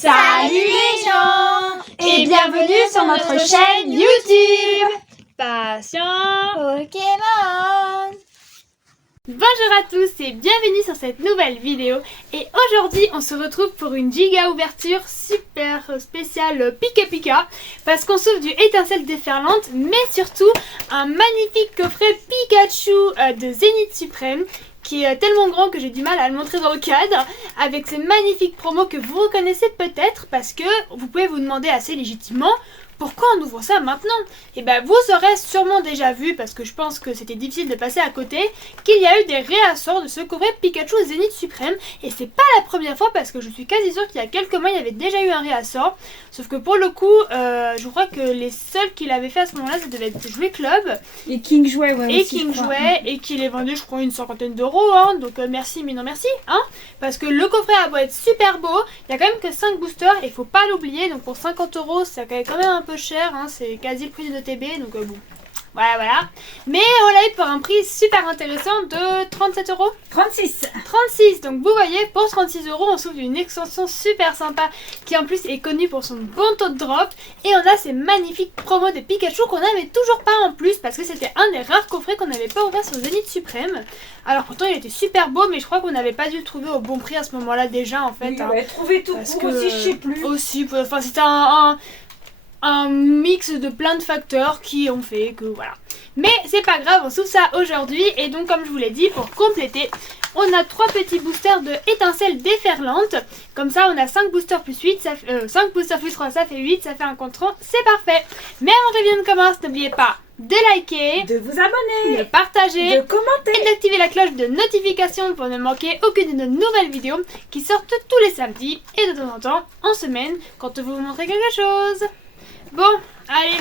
Salut les gens et bienvenue sur notre chaîne YouTube Patient Pokémon. Bonjour à tous et bienvenue sur cette nouvelle vidéo. Et aujourd'hui on se retrouve pour une giga ouverture super spéciale Pika Pika, parce qu'on s'ouvre du étincelle déferlante, mais surtout un magnifique coffret Pikachu de Zénith Suprême, qui est tellement grand que j'ai du mal à le montrer dans le cadre, avec ces magnifiques promos que vous reconnaissez peut-être, parce que vous pouvez vous demander assez légitimement pourquoi on ouvre ça maintenant. Et bien vous aurez sûrement déjà vu, parce que je pense que c'était difficile de passer à côté, qu'il y a eu des réassorts de ce coffret Pikachu Zénith Suprême, et c'est pas la première fois, parce que je suis quasi sûre qu'il y a quelques mois il y avait déjà eu un réassort, sauf que pour le coup je crois que les seuls qui l'avaient fait à ce moment là ça devait être Jouet Club Et King Jouet, ouais, et aussi, King Jouet, et qu'il est vendu je crois une cinquantaine d'euros, hein, donc merci mais non merci, hein, parce que le coffret a beau être super beau, il y a quand même que 5 boosters et il faut pas l'oublier, donc pour 50 euros ça quand même un peu cher, hein, c'est quasi le prix de TB, donc bon. Voilà. Mais on l'a eu pour un prix super intéressant de 37 euros. 36. 36. Donc vous voyez, pour 36 euros, on s'ouvre une extension super sympa qui en plus est connue pour son bon taux de drop. Et on a ces magnifiques promos de Pikachu qu'on n'avait toujours pas en plus, parce que c'était un des rares coffrets qu'on n'avait pas ouvert sur Zénith Suprême. Alors pourtant il était super beau, mais je crois qu'on n'avait pas dû le trouver au bon prix à ce moment-là déjà en fait. Oui, hein, ouais, trouver tout parce court que aussi, je sais plus. Aussi, enfin c'était un mix de plein de facteurs qui ont fait que voilà. Mais c'est pas grave, on s'ouvre ça aujourd'hui. Et donc comme je vous l'ai dit, pour compléter, on a 3 petits boosters de étincelles déferlantes. Comme ça on a 5 boosters plus 8, 5 boosters plus 3, ça fait 8, ça fait un compte rond, c'est parfait. Mais avant que je commence, n'oubliez pas de liker, de vous abonner, de partager, de commenter et d'activer la cloche de notification pour ne manquer aucune de nos nouvelles vidéos qui sortent tous les samedis et de temps en temps en semaine quand on vous montre quelque chose. Bon, allez,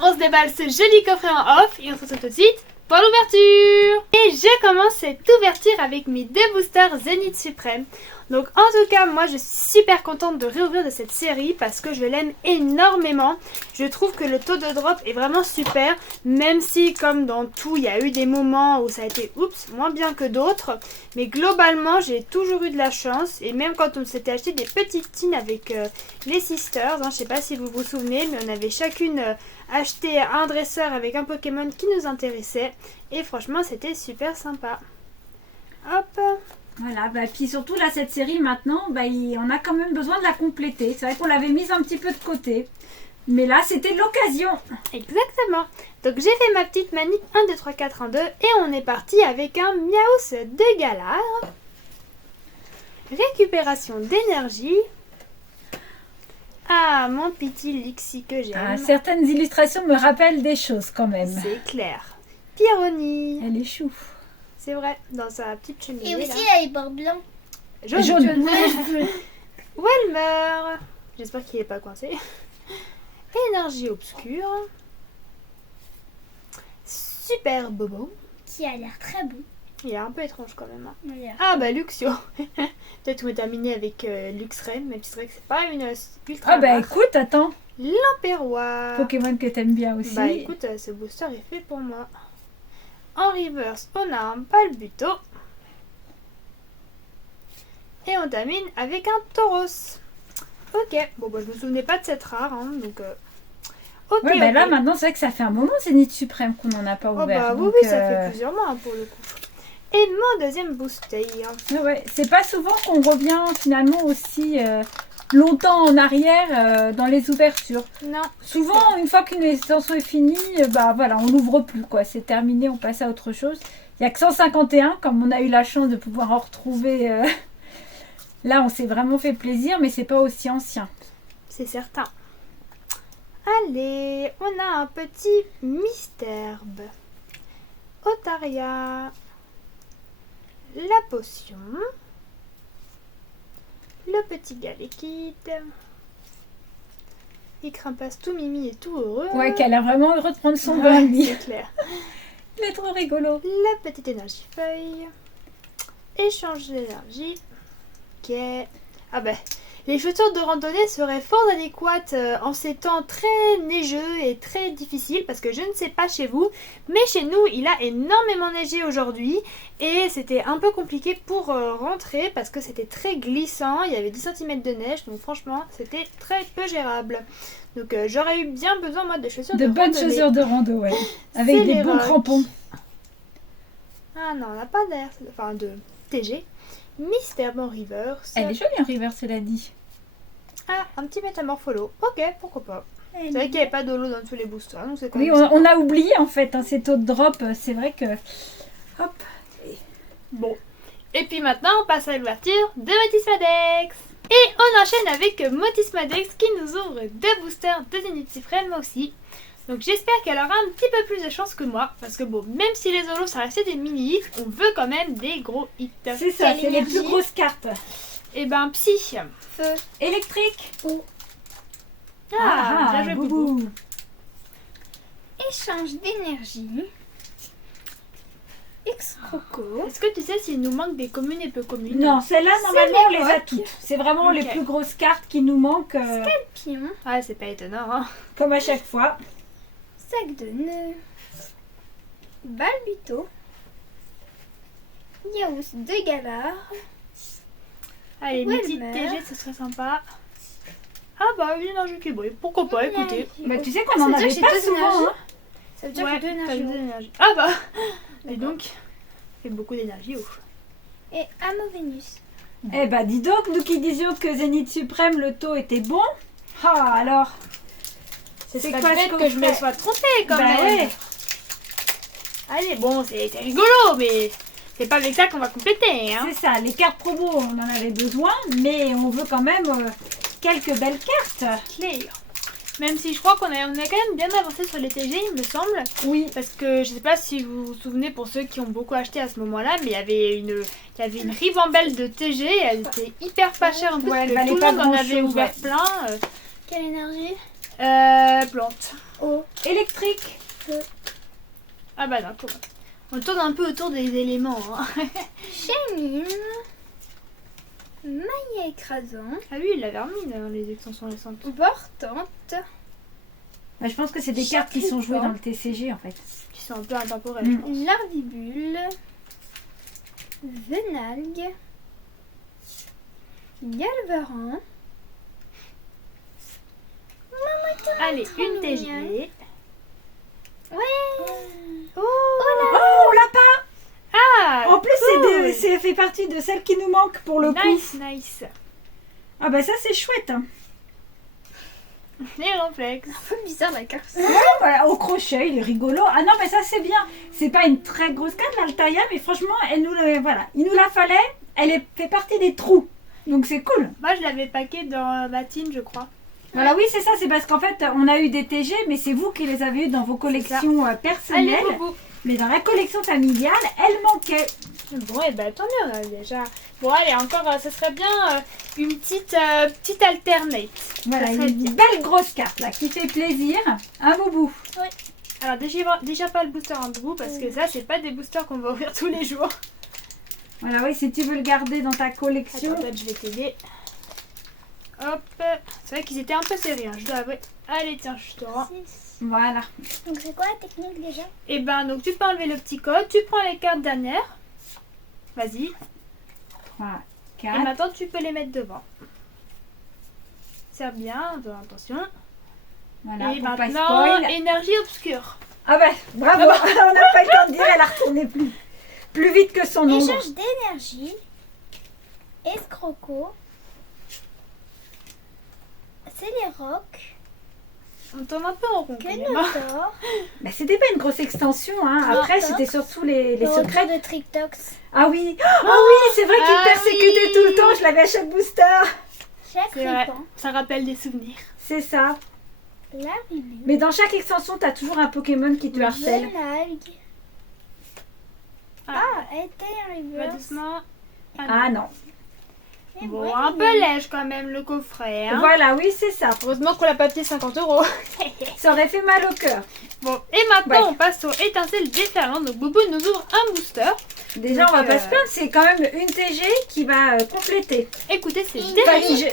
on se déballe ce joli coffret en off et on se retrouve tout de suite pour l'ouverture. Et je commence cette ouverture avec mes 2 boosters Zénith Suprême. Donc en tout cas, moi je suis super contente de réouvrir de cette série parce que je l'aime énormément. Je trouve que le taux de drop est vraiment super, même si comme dans tout, il y a eu des moments où ça a été moins bien que d'autres. Mais globalement, j'ai toujours eu de la chance. Et même quand on s'était acheté des petites tines avec les sisters, hein, je sais pas si vous vous souvenez, mais on avait chacune acheté un dresseur avec un Pokémon qui nous intéressait. Et franchement, c'était super sympa. Hop. Voilà, puis surtout là, cette série maintenant, on a quand même besoin de la compléter. C'est vrai qu'on l'avait mise un petit peu de côté. Mais là, c'était l'occasion. Exactement. Donc j'ai fait ma petite manip 1, 2, 3, 4, 1, 2 et on est parti avec un Miaus de Galar. Récupération d'énergie. Ah, mon petit Lixi que j'aime. Certaines illustrations me rappellent des choses quand même. C'est clair. Pyronie. Elle est chou. C'est vrai, dans sa petite cheminée. Et aussi, là. il a les bords blancs. Jaune. Welmer. J'espère qu'il n'est pas coincé. Énergie obscure. Super Bobo. Qui a l'air très beau. Il est un peu étrange quand même. Hein. D'ailleurs. Ah bah Luxio. Peut-être vous terminer avec Luxren, même si c'est vrai que c'est pas une ultra rare. Écoute, attends. L'Empérois. Pokémon que t'aimes bien aussi. Bah écoute, ce booster est fait pour moi. En reverse, on a un Palbuto. Et on termine avec un Tauros. Ok, bon bah je me souvenais pas de cette rare, hein, donc... Ok, ouais, là maintenant c'est vrai que ça fait un moment Zénith Suprême qu'on n'en a pas Oh ouvert. bah donc, oui, ça fait plusieurs mois hein, pour le coup. Et mon deuxième booster. Ouais, c'est pas souvent qu'on revient finalement aussi longtemps en arrière dans les ouvertures. Non. Souvent, une fois qu'une extension est finie, voilà, on l'ouvre plus quoi. C'est terminé, on passe à autre chose. Il n'y a que 151, comme on a eu la chance de pouvoir en retrouver. Là, on s'est vraiment fait plaisir, mais c'est pas aussi ancien. C'est certain. Allez, on a un petit Misterbe. Otaria. La potion. Le petit Galekid. Il Crampasse tout mimi et tout heureux. Ouais, qu'elle a vraiment heureux de prendre son bain, lui. C'est clair. Il est trop rigolo. La petite énergie feuille. Échange d'énergie. Ok. Ah ben, les chaussures de randonnée seraient fort adéquates en ces temps très neigeux et très difficiles parce que je ne sais pas chez vous, mais chez nous il a énormément neigé aujourd'hui et c'était un peu compliqué pour rentrer parce que c'était très glissant, il y avait 10 cm de neige donc franchement c'était très peu gérable. Donc j'aurais eu bien besoin moi de chaussures de bonnes randonnée. chaussures de rando, ouais. Avec C'est des les bons rocs. crampons. Ah non, on n'a pas d'air, enfin de TG. Mystèrement River. Elle est jolie en river, cela dit. Ah, un petit métamorpholo. Ok, pourquoi pas. C'est vrai qu'il n'y avait pas de l'eau dans tous les boosters, donc c'est quand Oui, même on a oublié en fait, hein, ces taux de drop. C'est vrai que... Hop. bon. Et puis maintenant, on passe à l'ouverture de Motismadex. Et on enchaîne avec Motismadex qui nous ouvre deux boosters de Zénith Suprême aussi. Donc j'espère qu'elle aura un petit peu plus de chance que moi. Parce que bon, même si les holos ça restait des mini hits, on veut quand même des gros hits. C'est ça, Quelle c'est les énergie. plus grosses cartes. Et ben Psy. Feu. Électrique. Ah, bien joué Boubou. Échange d'énergie. Excroco. Est-ce que tu sais s'il nous manque des communes et peu communes? Non, celles-là, normalement, on les les a rocs. toutes. C'est vraiment les Ok. plus grosses cartes qui nous manquent, Pion. Ah, c'est pas étonnant, hein. comme à chaque fois. Sac de nœuds. Balbuto. Yaous de Galard. Allez, une Ouais, petite mais- TG, ce serait sympa. Ah bah, une énergie qui brille. Pourquoi pas, écoutez. Bah, tu sais qu'on Ah, en ça veut dire avait que pas j'ai deux souvent. énergies. Hein. Ça veut dire Ouais, que deux t'as énergies. deux énergies. Ah bah, et donc, fait beaucoup d'énergie. Ouf. Et Amo Vénus. Eh bah, dis donc, nous qui disions que Zénith Suprême, le taux était bon. Ah, alors. C'est C'est pas quoi ce bête qu'on que je me fait? sois trompée quand Bah même. ouais. Allez, bon, c'est rigolo, mais c'est pas avec ça qu'on va compléter, hein. C'est ça, les cartes promo, on en avait besoin, mais on veut quand même quelques belles cartes. Claire. Même si je crois qu'on a quand même bien avancé sur les TG, il me semble. Oui. Parce que je sais pas si vous vous souvenez pour ceux qui ont beaucoup acheté à ce moment-là, mais il y avait une ribambelle de TG, elle était hyper pas chère en plus, Ouais, elle que valait tout le pas monde en avait grand-chose, ouvert ouais. plein. Quelle énergie? Plante. Eau. Électrique. Ah bah d'accord. On tourne un peu autour des éléments. Hein. Chémine. Maille écrasant. Ah lui, il l'avait remis dans les extensions récentes. Portante. Bah, je pense que c'est des cartes qui sont jouées dans le TCG en fait. Qui sont un peu intemporelles. Mm. je pense. Larvibule. Venalgue. Galvarin. Allez, trop une TG. mignonne. Ouais. Oh, Oh, on l'a pas. Ah En plus, cool. c'est fait partie de celles qui nous manquent pour le coup. Nice, nice. Ah bah ça c'est chouette. Hein. Les réflexes. Un peu bizarre la carte. Voilà, au crochet, il est rigolo. Ah non, mais ça c'est bien. C'est pas une très grosse carte, l'Altaïa, mais franchement, voilà, il nous la fallait. Fait partie des trous. Donc c'est cool. Moi, je l'avais paqué dans ma tine, je crois. Voilà, oui, c'est ça. C'est parce qu'en fait, on a eu des TG, mais c'est vous qui les avez eu dans vos collections Allez, personnelles. Boubou. Mais dans la collection familiale, elle manquait. Bon, et bah tant mieux, on a déjà. Bon, allez, encore, ce serait bien une petite alternate. Voilà, Ça serait une bien. belle grosse carte là qui fait plaisir. Un boubou. Alors, déjà pas le booster en boubou, parce que ça, c'est pas des boosters qu'on va ouvrir tous les jours. Voilà, oui, si tu veux le garder dans ta collection. Attends, peut-être je vais t'aider. Hop. C'est vrai qu'ils étaient un peu serrés, hein, je dois avouer. Allez, tiens, je te rends. 6. Voilà. Donc c'est quoi la technique déjà? Et ben, donc tu peux enlever le petit code, tu prends les cartes dernières. Vas-y. 3, Et 4. maintenant, tu peux les mettre devant. Serre bien, attention. Voilà, Et pour pas maintenant, spoil. énergie obscure. Ah bah, bravo. On n'a pas eu le temps de dire, elle a retourné plus vite que son ombre. Échange d'énergie. Escroco. C'est les rocs. On tourne un peu en rond. Que quand même, hein. Notor. Bah, c'était pas une grosse extension. Hein. Non, Après, non. c'était surtout les Le secrets. retour de Trictox. Ah oui. Ah oui, c'est vrai qu'il Ah persécutait oui. tout le temps. Je l'avais à chaque booster. Chaque C'est vrai, répand. ça rappelle des souvenirs. C'est ça. Larvibule. Mais dans chaque extension, t'as toujours un Pokémon qui te harcèle. Venalgue. Ah. Ah, était Va reverse. doucement. Ah non. Et Bon, voilà. un peu léger quand même le coffret. Hein. Voilà, oui, c'est ça. Heureusement qu'on l'a pas payé 50 €. Ça aurait fait mal au cœur. Bon, et maintenant Ouais. on passe aux étincelles déferlantes. Donc Boubou nous ouvre un booster. Déjà, on va Donc, pas se plaindre. C'est quand même une TG qui va compléter. Écoutez, c'est Enfin, défini.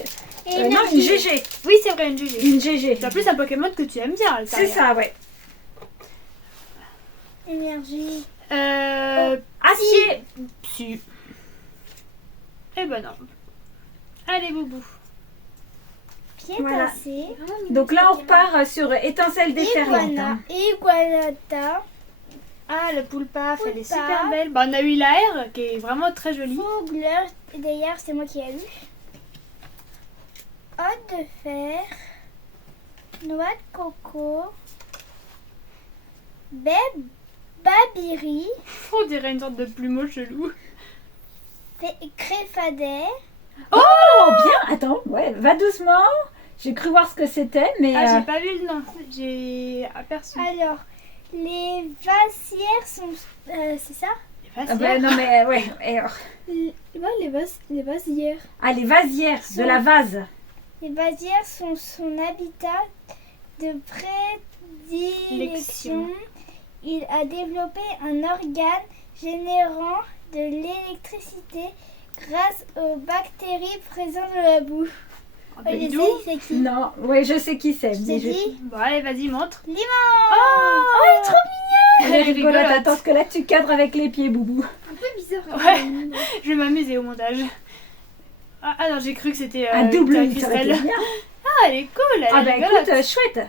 Et Non, une GG. Oui, c'est vrai, une GG. Une GG. C'est en plus un Pokémon que tu aimes bien, C'est ça, ouais. énergie. Acier. Si. Eh ben non. Allez, Boubou. Pied Voilà. cassé. Donc là, on repart sur étincelle déferlante. Iguana. hein. Iguanata. Ah, le Poulpaf, elle est Poulpaf. super belle. Bah, on a eu la R qui est vraiment très jolie. Fogler. D'ailleurs, c'est moi qui ai lu. Ode de fer. Noix de coco. Babiri. On dirait une sorte de plumeau chelou. Créfadet. Oh, bien. Attends, ouais, va doucement. J'ai cru voir ce que c'était, mais... Ah, j'ai pas vu le nom. J'ai aperçu. Alors, les vasières sont... c'est ça? Les Ah ben, non, mais ouais. alors. Les vasières. Ah, les vasières, de la vase. Les vasières sont son habitat de prédilection. Il a développé un organe générant de l'électricité grâce aux bactéries présentes dans la boue. Ah, bah, Je dis sais, donc. c'est qui? Non, ouais, je sais qui c'est. Je t'ai dit Bon, allez, vas-y, montre. Limon. Oh, elle est trop Elle est rigolote. rigolote. Attends, parce que là, tu cadres avec les pieds, Boubou. un peu bizarre. Ouais. Je vais m'amuser au montage. Ah non, j'ai cru que c'était Un double Victoria 8, ça aurait été Crystal. bien. Ah, elle est cool, elle Ah est bah rigolote. écoute, chouette.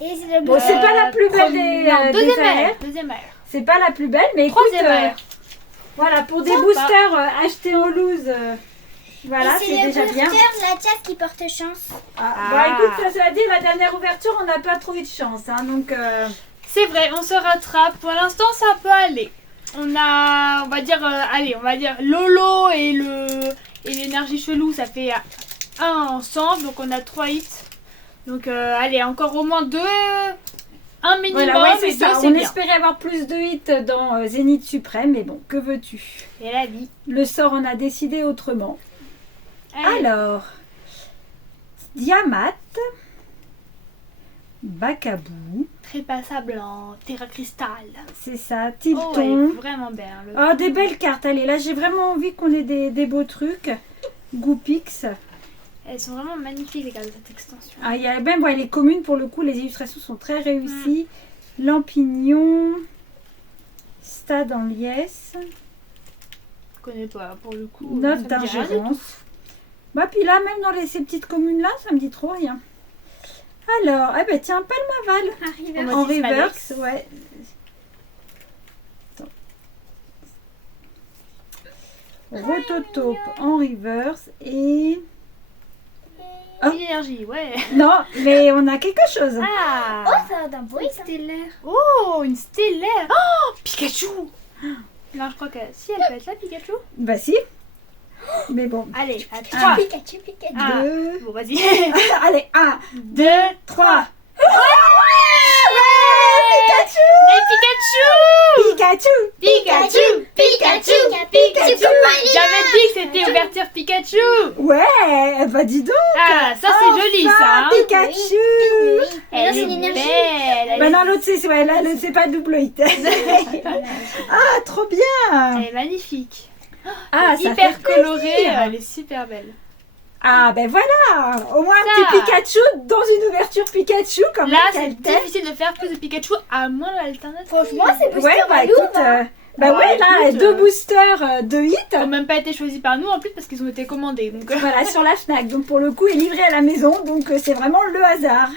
Et c'est le Bon, c'est pas la plus belle des deuxième AR. air. Deuxième air. C'est pas la plus belle, mais écoute, Troisième air. voilà, pour des Sympa. boosters achetés en loose, voilà, Et c'est le déjà bien. booster de la chasse qui porte chance. Ah, Ah. Bon, écoute, ça veut dire, la dernière ouverture, on n'a pas trop eu de chance, hein, donc... C'est vrai, on se rattrape. Pour l'instant, ça peut aller. On va dire Lolo et l'énergie chelou, ça fait un ensemble, donc on a 3 hits. Donc allez, encore au moins 2, un minimum, Voilà, ouais, c'est et 2 ça. c'est On bien. espérait avoir plus de hits dans Zénith Suprême, mais bon, que veux-tu? Et la vie. Le sort en a décidé autrement. Allez. Alors, Diamat, Bacabou, Trépassa blanc, Terra Cristal. c'est ça, Oh, Tilton. elle est vraiment belle. Hein, Oh, des belles cartes. Allez, là, j'ai vraiment envie qu'on ait des beaux trucs. Goupix. Elles sont vraiment magnifiques, les cartes de cette extension. Ah, il y a même ouais, les communes, pour le coup, les illustrations sont très réussies. Lampignon. Stade en liesse. Je connais pas, pour le coup. Note ça me dit rien du d'ingérence. Bah, puis là, même dans ces petites communes-là, ça me dit trop rien. Alors, ah ben tiens, Palmaval. On m'a En dit reverse, Smadex. ouais. Rototope en reverse et... tout. L'énergie, ouais. Non, mais on a quelque chose. Ah. Oh, ça a d'un bruit, ça. Oh, une stellaire. Oh, Pikachu. Non, je crois que si, elle peut être là, Pikachu. Bah si. Mais bon. Allez, à Ah. 3. Pikachu, Pikachu. Ah. Deux. Bon, vas-y. Allez, 1, 2, 3. Et Pikachu. Pikachu. Pikachu. Pikachu. J'avais dit que c'était ouverture Pikachu. Ouais, bah dis donc. Ah, ça c'est joli ça. Hein. Pikachu. Elle Non, c'est est l'énergie. belle. Bah non, l'autre c'est ouais, là, c'est pas double hit. Ah, trop bien. Elle est magnifique. Ah, ça Hyper fait colorée, plaisir. elle est super belle. Ah, ben voilà. Au moins un Ça. petit Pikachu dans une ouverture Pikachu comme Là, quel c'est thème. difficile de faire plus de Pikachu à moins l'alternative. Franchement, c'est booster Ouais, bah à écoute, Louvre. bah Ouais, ouais, là, écoute, 2 boosters, 2 hits. Ils n'ont même pas été choisis par nous en plus parce qu'ils ont été commandés. Donc, Voilà, sur la Fnac. Donc pour le coup, est livré à la maison. Donc c'est vraiment le hasard.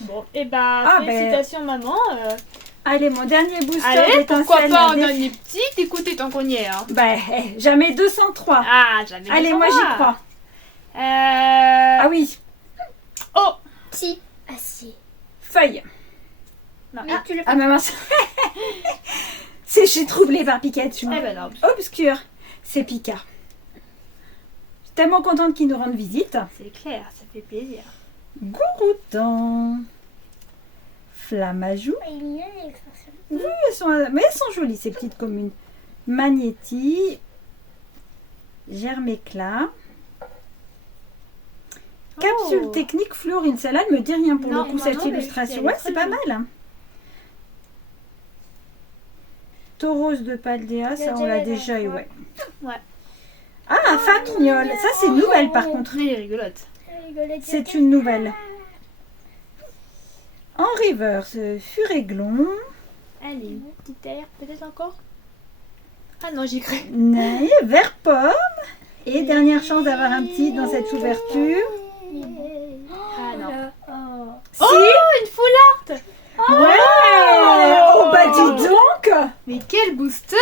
bon, et bah, Ah, félicitations maman. Allez, mon dernier booster Allez, pourquoi d'étincelle pas en dé- donner petit, écoutez tant qu'on y est. Hein. Bah, jamais 203. Ah, jamais. Allez, moi j'y crois. Ah oui, Oh, Si. Ah, si. feuille. non. Ah, tu le Ah, ma mince. Je suis troublée par Pikachu. Eh ben non, Obscur, c'est Pika. Je suis tellement contente qu'il nous rende visite. c'est clair, ça fait plaisir. Gouroutan. Flammajou. Il est mignonne l'extension. Oui, mais elles sont jolies ces petites communes. Magnéti. Germéclat. Capsule Oh. technique Florine. Celle-là ne me dit rien pour Non, le coup, moi cette non, mais illustration. elle est Ouais, très c'est pas jolie. mal. Hein. Tauros de Paldea, ça on l'a déjà eu, ouais. Ouais. Ah, un Famille. Ça c'est une nouvelle par contre. Elle est rigolote. rigolo. C'est une nouvelle. En reverse, Furéglon. Allez, petite terre, peut-être encore. Ah non, j'y crois. Ney, vert pomme. Et dernière chance d'avoir un petit dans cette ouverture. Ah non. Si. Oh, une foulard. Ouais. Oh bah dis donc. Mais quel booster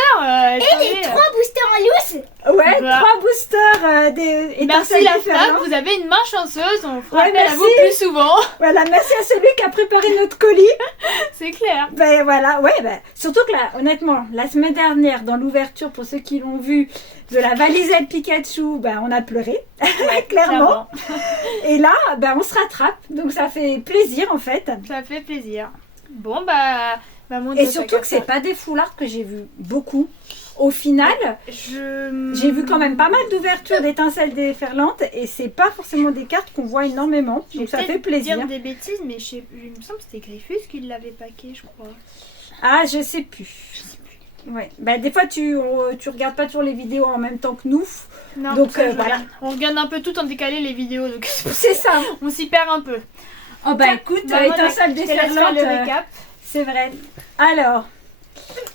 Et les 3 boosters en loose. Ouais, Bah. 3 boosters Merci étincelles la différentes. FNAC, vous avez une main chanceuse, on fera Ouais, appel à merci. vous plus souvent. Voilà, merci à celui qui a préparé notre colis. C'est clair. Ben voilà, ouais, ben, surtout que là, honnêtement, la semaine dernière, dans l'ouverture, pour ceux qui l'ont vu, de la valisette Pikachu, ben on a pleuré, clairement. Et là, ben on se rattrape, donc ça fait plaisir en fait. Ça fait plaisir. Bon bah mon Et Dieu, surtout que c'est pas des foulards que j'ai vu beaucoup. Au final, j'ai vu quand même pas mal d'ouvertures d'étincelles déferlantes et c'est pas forcément des cartes qu'on voit énormément, Je donc vais ça fait peut-être plaisir. dire des bêtises, mais il me semble que c'était Griffus qui l'avait paqué, je crois. Ah, je sais plus. Ouais. Ben, des fois, tu regardes pas toujours les vidéos en même temps que nous. Non, Donc, ça, je voilà. regarde. On regarde un peu tout en décalé les vidéos, donc C'est ça. on s'y perd un peu. Oh bah écoute, Maman, étincelles je te laisse faire déferlantes, le récap. c'est vrai. Alors,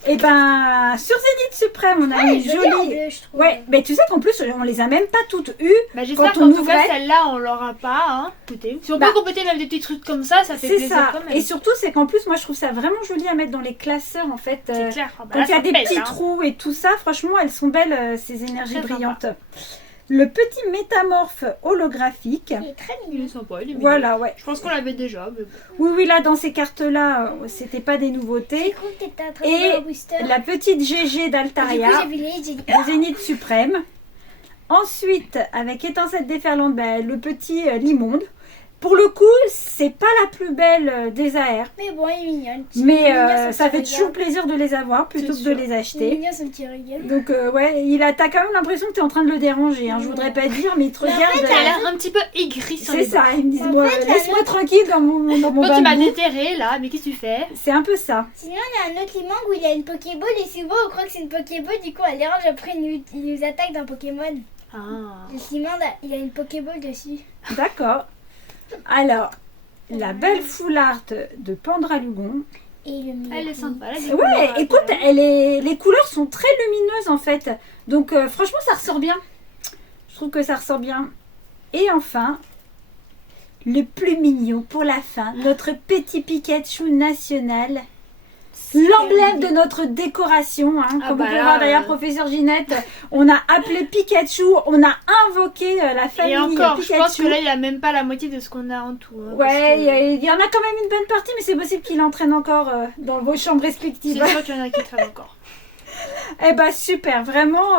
et ben sur Zénith Suprême, on a une jolie. Bleu, je trouve. Ouais, mais tu sais qu'en plus, on les a même pas toutes eues. Bah, j'espère Quand qu'en on tout cas ouvrait- celle-là on l'aura pas. Hein. Écoutez, si on Bah, peut compléter même des petits trucs comme ça fait C'est plaisir ça. quand même. Et surtout, c'est qu'en plus, moi, je trouve ça vraiment joli à mettre dans les classeurs, en fait. C'est clair. Ah, bah, Quand là, il y a ça des pèse, petits hein. trous et tout ça, franchement, elles sont belles, ces énergies Très sympa. brillantes. Le petit métamorphe holographique. Il est très Il mignon. est sympa, il est mignon. Voilà, ouais. Je pense qu'on l'avait déjà. Mais bon. Oui, oui, là, dans ces cartes-là, c'était pas des J'ai nouveautés. cru que t'étais en train Et de voir un booster. La petite GG Du d'Altaria. coup, j'ai vu les j'ai dit Le Zénith Suprême. Ensuite, avec étincelle déferlante, le petit Limonde. Pour le coup, c'est pas la plus belle des AR. mais bon, il est mignon. Mais Mignon, son ça petit fait toujours regard. plaisir de les avoir plutôt C'est que de sûr. les Il est acheter. mignon son petit regard. Donc ouais, t'as quand même l'impression que tu es en train de le déranger. Hein. Je voudrais pas dire, mais il te Mais en regarde. fait, Il a l'air un petit peu aigri sur C'est les bords. ça, ils me disent, En bon, fait, la laisse-moi note- tranquille dans mon Toi, tu m'as bambou. déterré là, mais qu'est-ce que tu fais? C'est un peu ça. Sinon, il y a un autre limang où il a une Pokéball et souvent on croit que c'est une Pokéball, du coup, elle dérange après il nous attaque d'un Pokémon. Ah. Le limang, il a une Pokéball dessus. D'accord. Alors, la belle foularde de Pandralugon. Et le mien. Elle est sympa. Elle a des Ouais, couleurs, écoute, hein. les couleurs sont très lumineuses en fait. Donc franchement, ça ressort bien. Je trouve que ça ressort bien. Et enfin, le plus mignon pour la fin, notre petit Pikachu national. L'emblème de notre décoration, hein, Ah comme bah vous pouvez là, voir d'ailleurs, professeur Ginette, on a appelé Pikachu, on a invoqué la famille Et encore, Pikachu. je pense que là, il y a même pas la moitié de ce qu'on a en tout. Hein, parce Ouais, que il y en a quand même une bonne partie, mais c'est possible qu'il entraîne encore dans vos chambres respectives. c'est sûr qu'il y en a qui traînent encore. Eh ben super, vraiment,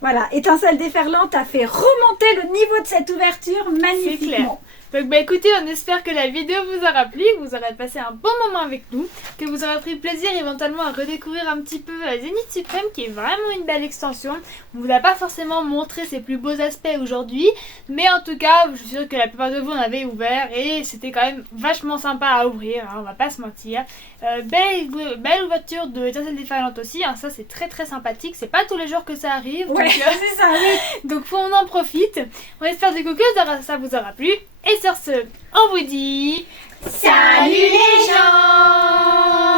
voilà, étincelle déferlante a fait remonter le niveau de cette ouverture magnifiquement. Donc bah écoutez, on espère que la vidéo vous aura plu, que vous aurez passé un bon moment avec nous, que vous aurez pris plaisir éventuellement à redécouvrir un petit peu Zénith Suprême qui est vraiment une belle extension. On vous a pas forcément montré ses plus beaux aspects aujourd'hui, mais en tout cas je suis sûre que la plupart de vous en avez ouvert et c'était quand même vachement sympa à ouvrir, hein, on va pas se mentir. Belle ouverture de étincelle déferlante aussi, hein, ça c'est très très sympathique, c'est pas tous les jours que ça arrive. Ouais, Donc, c'est ça, oui. donc faut on en profite. On espère du coup que ça vous aura plu. Et sur ce, on vous dit salut les gens!